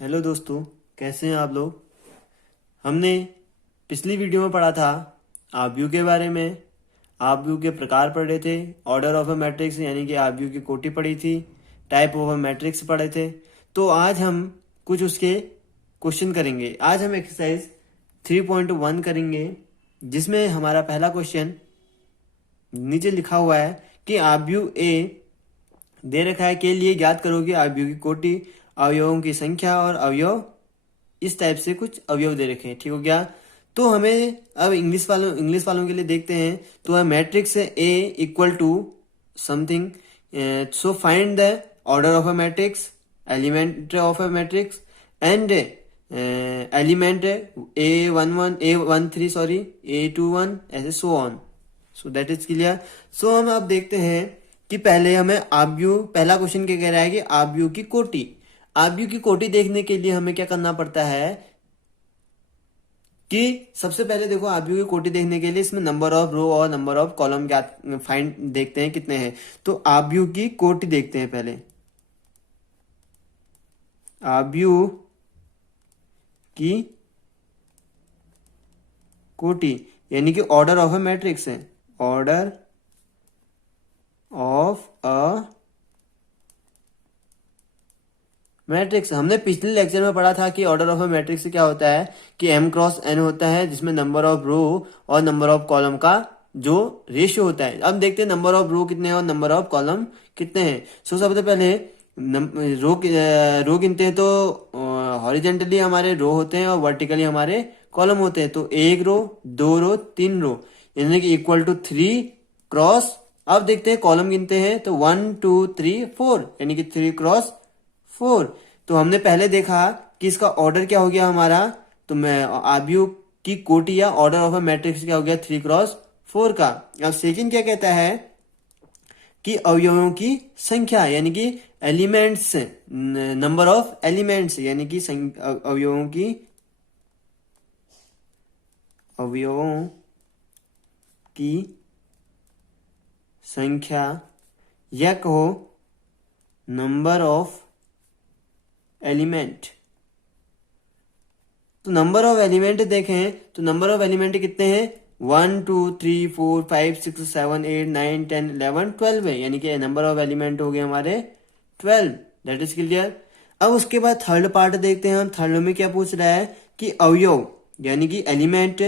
Hello दोस्तों, कैसे हैं आप लोग। हमने पिछली वीडियो में पढ़ा था आव्यूह के बारे में। आव्यूह के प्रकार पढ़े थे, ऑर्डर ऑफ अ मैट्रिक्स यानी कि आव्यूह की कोटि पढ़ी थी, टाइप ऑफ अ मैट्रिक्स पढ़े थे। तो आज हम कुछ उसके क्वेश्चन करेंगे। आज हम एक्सरसाइज 3.1 करेंगे, जिसमें हमारा पहला क्वेश्चन नीचे लिखा हुआ है कि आव्यूह ए दे रखा है के लिए ज्ञात करो कि आव्यूह की कोटि, अवयवों की संख्या और अवयव। इस टाइप से कुछ अवयव दे रखे हैं, ठीक हो गया। तो हमें अब इंग्लिश वालों के लिए देखते हैं। तो है matrix A equal to something, so find the order of a matrix, element of a matrix and element A11 A13 sorry A21 ऐसे so on. So that is clear. So हम अब देखते हैं कि पहले हमें आव्यूह, पहला क्वेश्चन क्या कह रहा है कि आव्यूह की कोटि। आव्यूह की कोटि देखने के लिए हमें क्या करना पड़ता है कि सबसे पहले देखो, आव्यूह की कोटि देखने के लिए इसमें नंबर ऑफ रो और नंबर ऑफ कॉलम क्या फाइंड देखते हैं कितने हैं। तो आव्यूह की कोटि देखते हैं पहले। आव्यूह की कोटि यानी कि ऑर्डर ऑफ अ मैट्रिक्स है, ऑर्डर ऑफ अ मैट्रिक्स। हमने पिछले लेक्चर में पढ़ा था कि ऑर्डर ऑफ अ मैट्रिक्स क्या होता है कि m क्रॉस n होता है, जिसमें नंबर ऑफ रो और नंबर ऑफ कॉलम का जो रेशियो होता है। अब देखते हैं नंबर ऑफ रो कितने हैं और नंबर ऑफ कॉलम कितने हैं। सो सबसे पहले रो गिनते हैं तो हॉरिजेंटली हमारे रो होते हैं और वर्टिकली हमारे कॉलम होते हैं। तो एक रो, दो रो, तीन रो, यानी कि इक्वल टू 3 क्रॉस। अब देखते हैं कॉलम गिनते हैं तो 1 2 3 4 यानी कि 3 क्रॉस 4। तो हमने पहले देखा कि इसका ऑर्डर क्या हो गया हमारा। तो मैं आव्यूह की कोटि या ऑर्डर ऑफ अ मैट्रिक्स क्या हो गया 3 क्रॉस 4 का। अब सेकंड क्या कहता है कि अवयवों की संख्या यानी कि एलिमेंट्स, नंबर ऑफ एलिमेंट्स यानी कि अवयवों की संख्या, या कहो नंबर ऑफ एलिमेंट। तो नंबर ऑफ एलिमेंट देखें तो नंबर ऑफ एलिमेंट कितने हैं 1 2 3 4 5 6 7 8 9 10 11 12 है, यानी कि नंबर ऑफ एलिमेंट हो गए हमारे 12। That is clear. अब उसके बाद थर्ड पार्ट देखते हैं हम। थर्ड में क्या पूछ रहा है कि अवयव यानी कि एलिमेंट।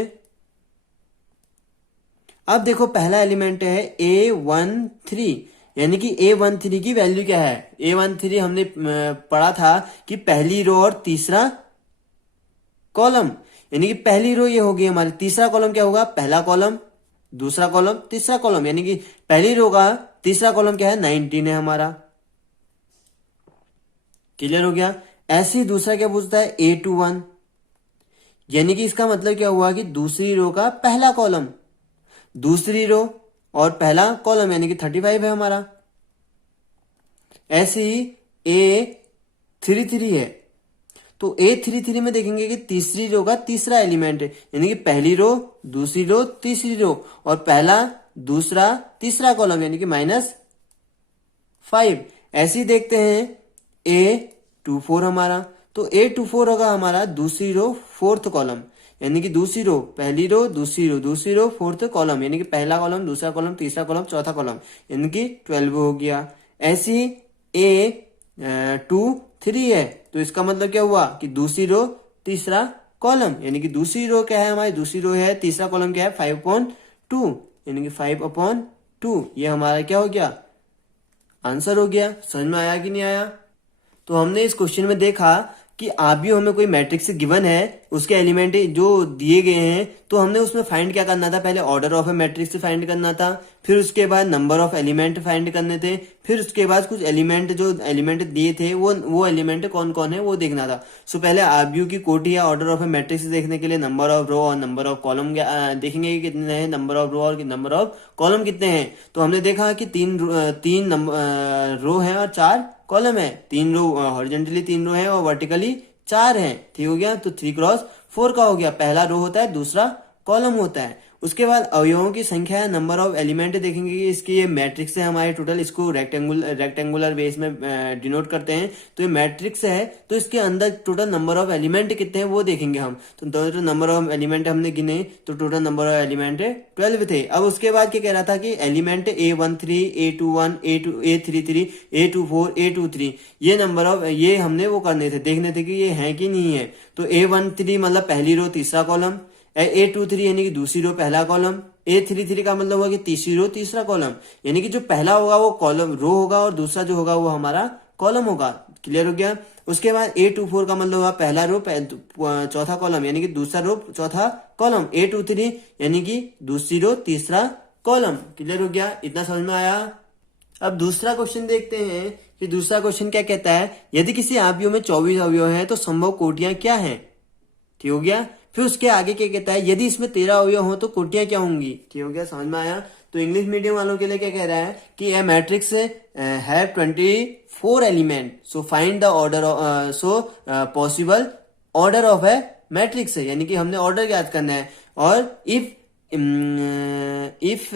अब देखो पहला एलिमेंट है A13 यानी कि A13 की वैल्यू क्या है। A13 हमने पढ़ा था कि पहली रो और तीसरा कॉलम, यानी कि पहली रो ये होगी हमारी, तीसरा कॉलम क्या होगा, पहला कॉलम, दूसरा कॉलम, तीसरा कॉलम, यानी कि पहली रो का तीसरा कॉलम क्या है 19 है हमारा। क्लियर हो गया। ऐसे ही दूसरा क्या पूछता है A21, यानी कि इसका मतलब क्या हुआ कि दूसरी रो का पहला कॉलम, दूसरी रो और पहला कॉलम, यानी कि 35 है हमारा। ऐसे ही A33 है तो A33 में देखेंगे कि तीसरी रो का तीसरा एलिमेंट है, यानी कि पहली रो, दूसरी रो, तीसरी रो और पहला, दूसरा, तीसरा कॉलम, यानी कि -5। ऐसे ही देखते हैं A24 हमारा। तो A24 होगा हमारा दूसरी रो फोर्थ कॉलम, यानी कि दूसरी रो, पहली रो, दूसरी रो, दूसरी रो, फोर्थ कॉलम, यानी कि पहला कॉलम, दूसरा कॉलम, तीसरा कॉलम, चौथा कॉलम, यानी कि 12 हो गया। ऐसी A23 है तो इसका मतलब क्या हुआ कि दूसरी रो, तीसरा कॉलम, यानी कि दूसरी रो क्या है हमारी, दूसरी रो है, तीसरा कॉलम क्या है 5/2, यानी कि 5/2। ये हमारा क्या हो गया, आंसर हो गया। समझ में आया कि नहीं आया। तो हमने इस क्वेश्चन में देखा कि आव्यूह हमें कोई मैट्रिक्स गिवन है, उसके एलिमेंट जो दिए गए हैं, तो हमने उसमें फाइंड क्या करना था, पहले order of a matrix find करना था, फिर उसके बाद नंबर ऑफ एलिमेंट फाइंड करने थे, फिर उसके बाद कुछ एलिमेंट जो एलिमेंट दिए थे वो एलिमेंट कौन कौन है वो देखना था। सो पहले आव्यूह की कोटि या ऑर्डर ऑफ ए मैट्रिक्स देखने के लिए नंबर ऑफ रो और नंबर ऑफ कॉलम देखेंगे कि कितने हैं, नंबर ऑफ रो और नंबर ऑफ कॉलम कितने हैं। तो हमने देखा कि तीन रो है और 4 कॉलम है। 3 रो हॉरिजॉन्टली 3 रो है और वर्टिकली 4 है। ठीक हो गया। तो 3 क्रॉस 4 का हो गया। पहला रो होता है, दूसरा कॉलम होता है। उसके बाद अवयवों की संख्या, नंबर ऑफ एलिमेंट देखेंगे कि इसकी ये मैट्रिक्स है हमारे टोटल, इसको रेक्टेंगुलर बेस में डिनोट करते हैं। तो ये मैट्रिक्स है, तो इसके अंदर टोटल नंबर ऑफ एलिमेंट कितने हैं वो देखेंगे हम। तो टोटल नंबर ऑफ एलिमेंट हमने गिने, तो टोटल नंबर ऑफ एलिमेंट 12 थे। अब उसके बाद क्या कह रहा था कि element A13, A21, A33, A24, A23 ये नंबर ऑफ, ये हमने वो करने थे, देखने थे कि ये है कि नहीं है। तो A13 मतलब पहली रो तीसरा कॉलम, A23 यानी कि दूसरी रो पहला कॉलम, A33 का मतलब हुआ कि तीसरी रो तीसरा कॉलम, यानी कि जो पहला होगा वो कॉलम रो होगा और दूसरा जो होगा वो हमारा कॉलम होगा। क्लियर हो गया। उसके बाद A24 का मतलब हुआ पहला रो चौथा कॉलम, यानी कि दूसरा रो चौथा कॉलम। A23 यानी कि दूसरी रो तीसरा कॉलम। क्लियर हो गया, इतना समझ में आया। अब दूसरा क्वेश्चन देखते हैं कि दूसरा क्वेश्चन क्या कहता है, यदि किसी अवयव में 24 अवयव हैं तो संभव कोटियां क्या हैं। ठीक हो गया। फिर उसके आगे क्या कहता है, यदि इसमें 13 अवयव हो तो कोटियां क्या होंगी। ठीक हो गया, समझ में आया। तो इंग्लिश मीडियम वालों के लिए क्या कह रहा है कि a matrix have 24 element, so find the order, so possible order of a matrix है, यानी कि हमने ऑर्डर याद करना है। और if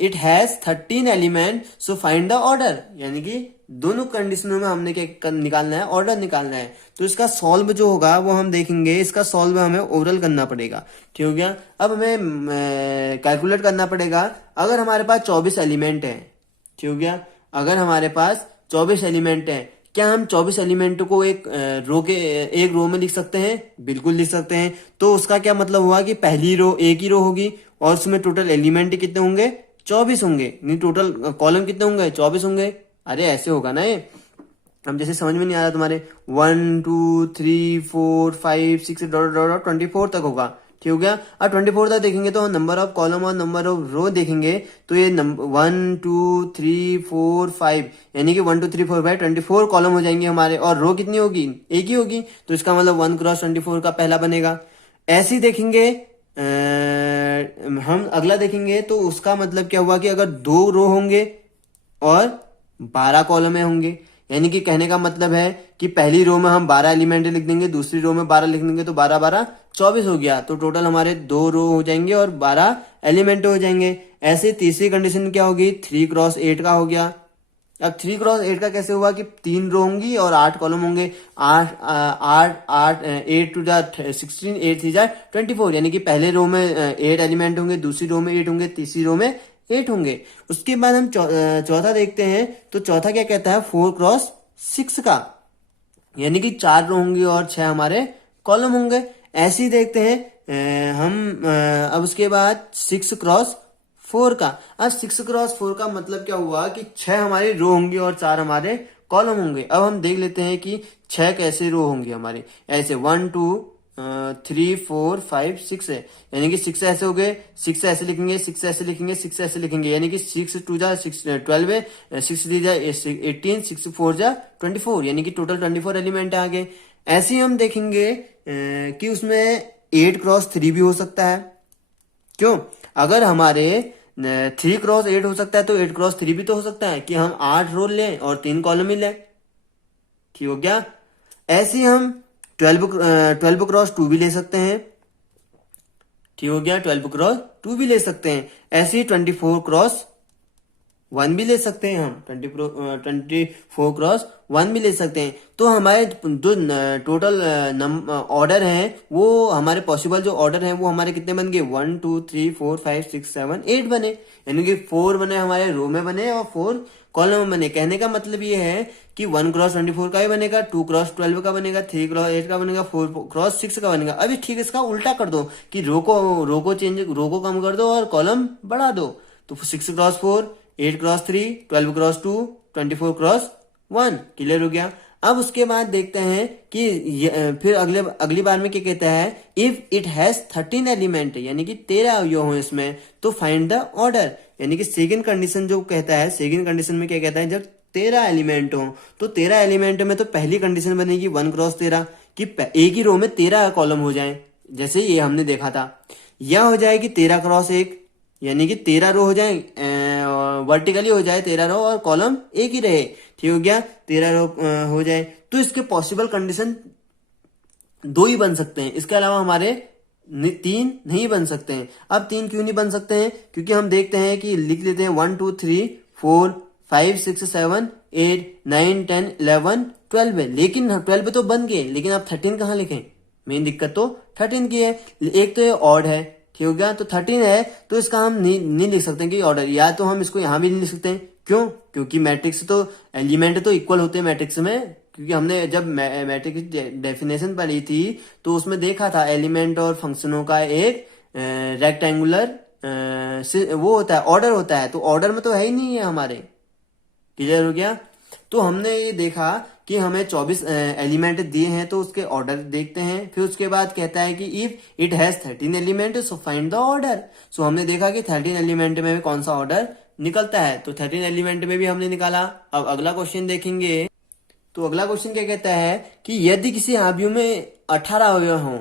it has 13 element so find the order, यानी कि दोनों कंडीशनों में हमने क्या निकालना है, ऑर्डर निकालना है। तो इसका सॉल्व जो होगा वो हम देखेंगे, इसका सॉल्व हमें ओरल करना पड़ेगा। ठीक हो गया। अब हमें कैलकुलेट करना पड़ेगा। अगर हमारे पास 24 एलिमेंट है, ठीक हो गया, अगर हमारे पास 24 एलिमेंट है, क्या हम 24 एलिमेंट को एक रो में लिख सकते हैं? बिल्कुल लिख सकते हैं। तो उसका क्या मतलब हुआ कि पहली रो एक ही रो होगी और उसमें टोटल एलिमेंट कितने होंगे? 24 होंगे। नहीं, टोटल कॉलम कितने होंगे? 24 होंगे। अरे ऐसे होगा ना ये। अब जैसे समझ में नहीं आ रहा तुम्हारे, 1 2 3 4 5 6 डॉट डॉट डॉट 24 तक होगा। ठीक हो गया। अब 24 तक देखेंगे तो नंबर ऑफ कॉलम और नंबर ऑफ रो देखेंगे तो ये 1 2 3 4 5 यानी कि 1 2 3 4 5 24 कॉलम हो जाएंगे हमारे, और रो कितनी होगी? एक ही होगी। तो इसका मतलब 1 क्रॉस 24 का पहला बनेगा। ऐसे ही देखेंगे हम अगला देखेंगे तो उसका मतलब क्या हुआ कि अगर 2 रो होंगे और 12 कॉलम होंगे, यानी कि कहने का मतलब है कि पहली रो में हम 12 एलिमेंट लिख देंगे, दूसरी रो में 12 लिख देंगे, तो 12 12 24 हो गया। तो टोटल हमारे 2 रो हो जाएंगे और 12 एलिमेंट हो जाएंगे। ऐसे तीसरी कंडीशन क्या होगी? 3 क्रॉस 8 का हो गया। अब 3 क्रॉस 8 का कैसे हुआ कि 3 रो होंगी और 8 कॉलम होंगे। 8 8 टू 16, 8 3 24, यानी कि पहले रो में 8 एलिमेंट होंगे, दूसरी रो में 8 होंगे, तीसरी रो में 8 होंगे। उसके बाद हम चौथा देखते हैं। तो चौथा क्या कहता है? 4 क्रॉस 6 का, यानी कि 4 रो होंगी और 6 हमारे कॉलम होंगे। ऐसे ही देखते हैं अब उसके बाद 6 क्रॉस 4 का। अब 6 क्रॉस 4 का मतलब क्या हुआ कि 6 हमारी रो होंगी और 4 हमारे कॉलम होंगे। अब हम देख लेते हैं कि 6 कैसे रो होंगे हमारे। ऐसे 1 2 3 4 5 6 है, यानी कि 6 ऐसे हो गए, 6 ऐसे लिखेंगे, 6 ऐसे लिखेंगे, 6 ऐसे लिखेंगे, यानी कि 6 2 12 है, 6 3 18, 6 4 24, यानी कि टोटल 24 एलिमेंट आ गए। ऐसे ही हम देखेंगे कि उसमें 8 क्रॉस 3 भी हो सकता है। क्यों? अगर हमारे 3 क्रॉस 8 हो सकता है तो 8 क्रॉस 3 भी तो हो सकता है कि हम 8 रो लें और 3 कॉलम ही लें। ठीक हो गया। ऐसे ही हम 12 क्रॉस 2 भी ले सकते हैं। ठीक हो गया, 12 क्रॉस 2 भी ले सकते हैं। ऐसे ही 24 क्रॉस 1 भी ले सकते हैं हम, 24 क्रॉस 1 भी ले सकते हैं। तो हमारे जो टोटल ऑर्डर हैं वो हमारे पॉसिबल जो ऑर्डर हैं वो हमारे कितने बन गए? 1 2 3 4 5 6 7 8 बने, यानी कि 4 बने हमारे रो में बने और 4 कॉलम में बने। कहने का मतलब ये है कि 1 क्रॉस 24 का भी बनेगा, 2 क्रॉस 12 का बनेगा, 3 क्रॉस 8 का बनेगा, 4 क्रॉस 6 का बनेगा। अभी ठीक इसका उल्टा कर दो कि रो को कम कर दो और कॉलम बढ़ा दो। तो 6 cross 4, 8 cross 3, 12 cross 2, 24 cross 1। Clear हो गया। अब उसके बाद देखते हैं कि फिर अगली बार में क्या कहता है? इफ इट हैज 13 एलिमेंट, यानी कि 13 अवयव हो इसमें, तो फाइंड द ऑर्डर, यानी कि सेकंड कंडीशन जो कहता है, सेकंड कंडीशन में क्या कहता है? जब 13 एलिमेंट हो तो 13 एलिमेंट में तो पहली कंडीशन बनेगी 1 क्रॉस 13 कि एक ही रो में 13 कॉलम हो जाए, जैसे ये हमने देखा था। यह हो जाएगी 13 क्रॉस 1, यानी कि 13 रो हो जाए, वर्टिकली हो जाए 13 रो और कॉलम एक ही रहे। ठीक हो गया, 13 रो हो जाए। तो इसके पॉसिबल कंडीशन 2 ही बन सकते हैं, इसके अलावा हमारे तीन नहीं बन सकते हैं। अब तीन क्यों नहीं बन सकते हैं? क्योंकि हम देखते हैं कि लिख लेते हैं 1 2 3 4 5 6 7 8 9 10 11 12 है, लेकिन 12 तो बन गए, लेकिन अब 13 कहाँ लिखें? मेन दिक्कत तो 13 की है। एक तो ये ऑड है, ठीक हो गया, तो 13 है तो इसका हम नहीं लिख सकते कि ऑर्डर, या तो हम इसको यहाँ भी नहीं लिख सकते। क्यों? क्योंकि मैट्रिक्स तो एलिमेंट तो इक्वल होते हैं मैट्रिक्स में, क्योंकि हमने जब मैट्रिक्स की डेफिनेशन पढ़ी थी तो उसमें देखा था एलिमेंट और फंक्शनों का एक रेक्टेंगुलर वो होता है, ऑर्डर होता है, तो ऑर्डर में तो है ही नहीं है हमारे। क्लियर हो गया? तो हमने ये देखा कि हमें 24 एलिमेंट दिए हैं, तो उसके ऑर्डर देखते हैं। फिर उसके बाद कहता है कि if it has 13 element so find the order. So हमने देखा कि 13 एलिमेंट में भी कौन सा ऑर्डर निकलता है, तो 13 एलिमेंट में भी हमने निकाला। अब अगला क्वेश्चन देखेंगे, तो अगला क्वेश्चन क्या कहता है कि यदि किसी अवयव में 18 अवयव हों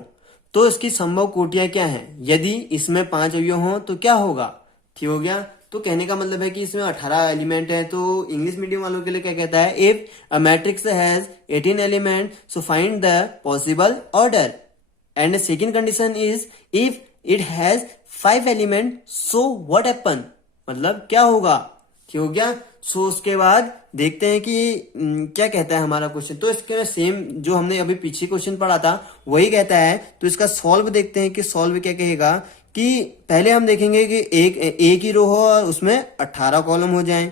तो इसकी संभव कोटियां क्या हैं? यदि इसमें 5 अवयव हों तो क्या होगा? ठीक हो गया? तो कहने का मतलब है कि इसमें 18 एलिमेंट है। तो इंग्लिश मीडियम वालों के लिए क्या कहता है, if a matrix has 18 element so find the possible order. And second condition is if it has 5 element so what happen, मतलब क्या होगा? ठीक हो गया? सो उसके बाद देखते हैं कि क्या कहता है हमारा क्वेश्चन। तो इसके सेम जो हमने अभी पीछे क्वेश्चन पढ़ा था वही कहता है। तो इसका सॉल्व देखते हैं कि सॉल्व क्या कहेगा। कि पहले हम देखेंगे कि एक ही रो हो और उसमें 18 कॉलम हो जाएं।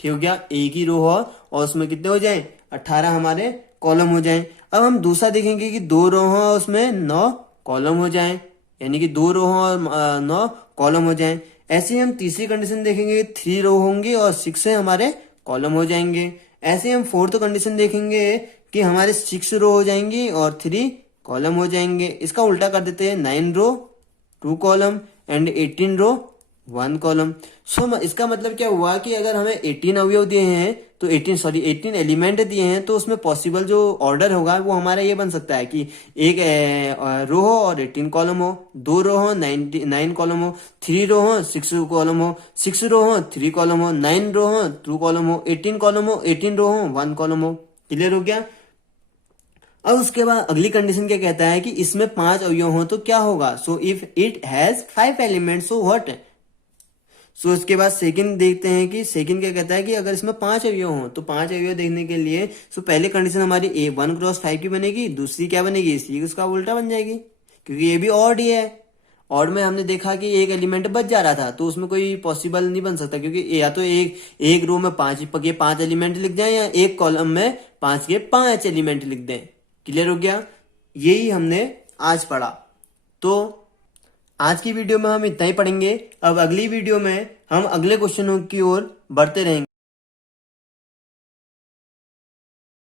ठीक हो गया? एक ही रो हो और उसमें कितने हो जाएं? 18 हमारे कॉलम हो जाएं। अब हम दूसरा देखेंगे कि 2 रो हो और उसमें 9 कॉलम हो जाएं, यानी कि 2 रो हो और 9 कॉलम हो जाएं। ऐसे ही हम तीसरी कंडीशन देखेंगे, 3 रो होंगे और 6 से हमारे कॉलम हो जाएंगे। ऐसे ही हम फोर्थ कंडीशन देखेंगे कि हमारे 6 रो हो जाएंगी और 3 कॉलम हो जाएंगे। इसका उल्टा कर देते हैं, 9 रो 2 कॉलम एंड 18 रो 1 कॉलम। सो इसका मतलब क्या हुआ कि अगर हमें 18 अवयव दिए हैं तो 18 एलिमेंट दिए हैं, तो उसमें पॉसिबल जो ऑर्डर होगा वो हमारा ये बन सकता है कि एक रो हो और 18 कॉलम हो, 2 रो हो 9 कॉलम हो, 3 रो हो 6 कॉलम हो, 6 रो हो 3 कॉलम हो, 9 रो हो 2 कॉलम हो, 18 कॉलम हो 18 रो हो 1 कॉलम हो। क्लियर हो गया? अब उसके बाद अगली कंडीशन क्या कहता है कि इसमें 5 अवयव हो तो क्या होगा? So if it has 5 element so what. So इसके बाद सेकंड देखते हैं कि सेकंड क्या कहता है कि अगर इसमें 5 अवयव हो तो 5 अवयव देखने के लिए सो पहले कंडीशन हमारी ए 1 क्रॉस 5 की बनेगी, दूसरी क्या बनेगी? इसी उसका उल्टा बन जाएगी, क्योंकि ये भी ऑड ही है। ऑड में हमने देखा कि एक एलिमेंट बच जा रहा था, तो उसमें कोई पॉसिबल नहीं बन सकता, क्योंकि या तो एक रो में 5 एलिमेंट लिख जाए या एक कॉलम में 5 के 5 एलिमेंट लिख दें। क्लियर हो गया? यही हमने आज पढ़ा। तो आज की वीडियो में हम इतना ही पढ़ेंगे। अब अगली वीडियो में हम अगले क्वेश्चनों की ओर बढ़ते रहेंगे।